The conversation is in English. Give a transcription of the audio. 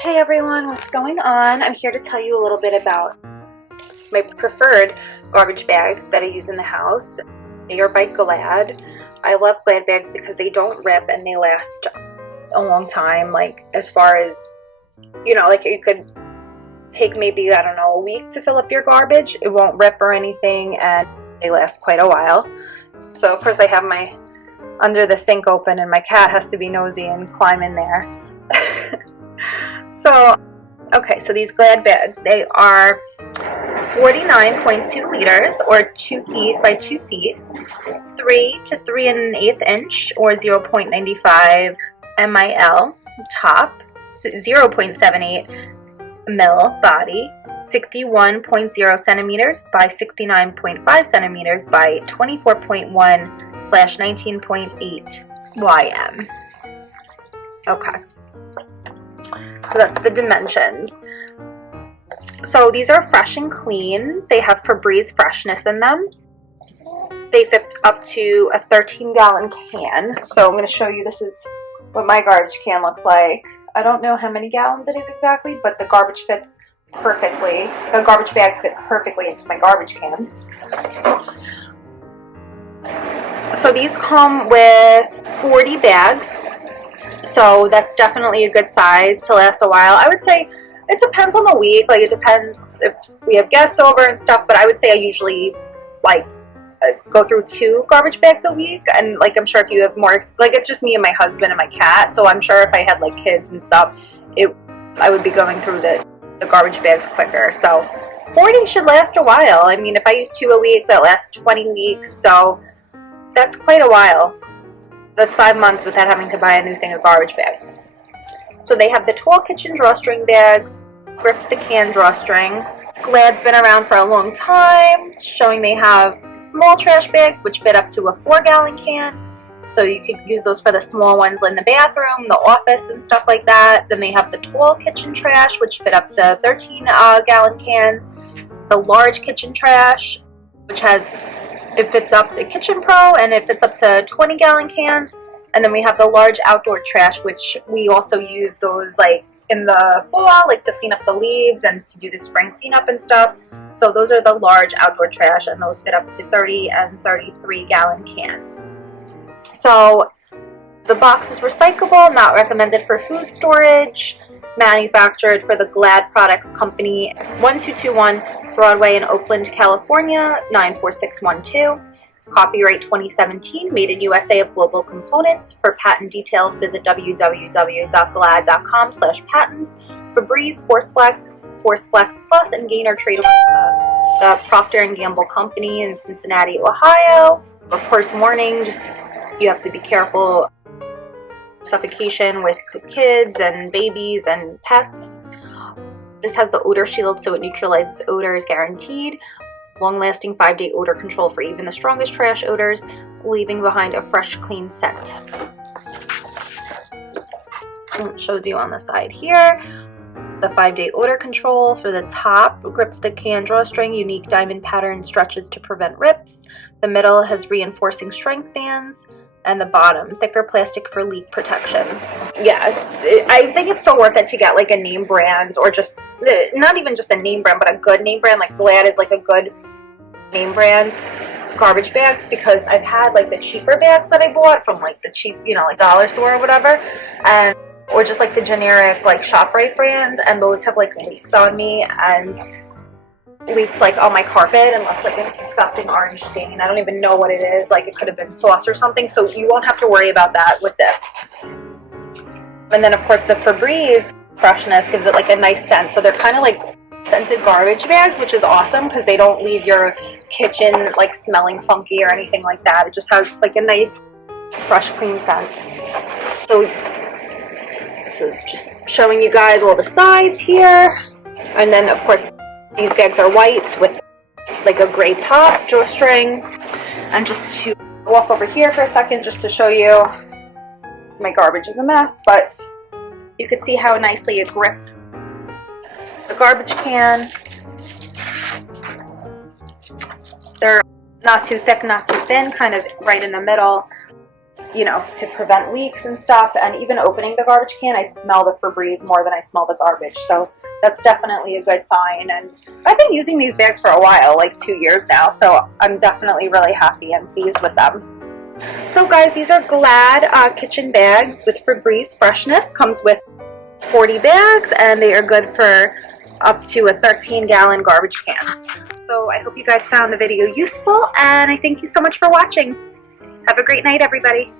Hey everyone, what's going on? I'm here to tell you a little bit about my preferred garbage bags that I use in the house. They are by Glad. I love Glad bags because they don't rip and they last a long time. Like, as far as, you know, like you could take maybe, I don't know, a week to fill up your garbage. It won't rip or anything, and they last quite a while. So of course I have my under the sink open and my cat has to be nosy and climb in there. So these Glad bags, they are 49.2 liters or 2 feet by 2 feet, 3 to 3 1/8 inch or 0.95 mil top, 0.78 mil body, 61.0 centimeters by 69.5 centimeters by 24.1/19.8 ym. Okay. So that's the dimensions. So these are fresh and clean. They have Febreze freshness in them. They fit up to a 13-gallon can. So I'm going to show you, this is what my garbage can looks like. I don't know how many gallons it is exactly, but the garbage fits perfectly. The garbage bags fit perfectly into my garbage can. So these come with 40 bags. So that's definitely a good size to last a while. I would say it depends on the week. Like, it depends if we have guests over and stuff, but I would say I usually go through 2 garbage bags a week. And like, I'm sure if you have more, like, it's just me and my husband and my cat, so I'm sure if I had like kids and stuff, I would be going through the garbage bags quicker. So 40 should last a while. I mean, if I use 2 a week, that lasts 20 weeks, so that's quite a while. That's 5 months without having to buy a new thing of garbage bags. So they have the tall kitchen drawstring bags, Grips the Can drawstring. Glad's been around for a long time, showing they have small trash bags which fit up to a 4-gallon can. So you could use those for the small ones in the bathroom, the office, and stuff like that. Then they have the tall kitchen trash which fit up to 13-gallon cans. The large kitchen trash, which it fits up to Kitchen Pro, and it fits up to 20-gallon cans. And then we have the large outdoor trash, which we also use those like in the fall, like to clean up the leaves and to do the spring cleanup and stuff. So those are the large outdoor trash, and those fit up to 30 and 33-gallon cans. So the box is recyclable, not recommended for food storage, manufactured for the Glad Products Company, 1221 Broadway in Oakland, California, 94612. Copyright 2017, made in USA of Global Components. For patent details, visit www.glad.com/patents. Febreze, Force Flex Plus, and Gainer trademarks the Procter & Gamble Company in Cincinnati, Ohio. Of course, warning, just you have to be careful. Suffocation with kids and babies and pets. This has the odor shield, so it neutralizes odors guaranteed. Long-lasting 5-day odor control for even the strongest trash odors, leaving behind a fresh, clean scent. And it shows you on the side here the 5-day odor control. For the top, Grips the Can drawstring, unique diamond pattern stretches to prevent rips. The middle has reinforcing strength bands. And the bottom, thicker plastic for leak protection. Yeah, I think it's so worth it to get like a name brand, or just, not even just a name brand, but a good name brand. Like Glad is like a good name brand garbage bags, because I've had like the cheaper bags that I bought from like the cheap, you know, like dollar store or whatever, and or just like the generic like ShopRite brand, and those have like leaked on me and leaked like on my carpet and left like a disgusting orange stain. I don't even know what it is. Like, it could have been sauce or something, so you won't have to worry about that with this. And then of course the Febreze freshness gives it like a nice scent, so they're kind of like scented garbage bags, which is awesome because they don't leave your kitchen like smelling funky or anything like that. It just has like a nice fresh, clean scent. So this is just showing you guys all the sides here. And then of course these bags are white with like a gray top, drawstring. And just to walk over here for a second, just to show you, my garbage is a mess, but you can see how nicely it grips the garbage can. They're not too thick, not too thin, kind of right in the middle. you know, to prevent leaks and stuff. And even opening the garbage can, I smell the Febreze more than I smell the garbage. So that's definitely a good sign. And I've been using these bags for a while, like 2 years now. So I'm definitely really happy and pleased with them. So guys, these are Glad kitchen bags with Febreze freshness. Comes with 40 bags and they are good for up to a 13-gallon garbage can. So I hope you guys found the video useful, and I thank you so much for watching. Have a great night, everybody.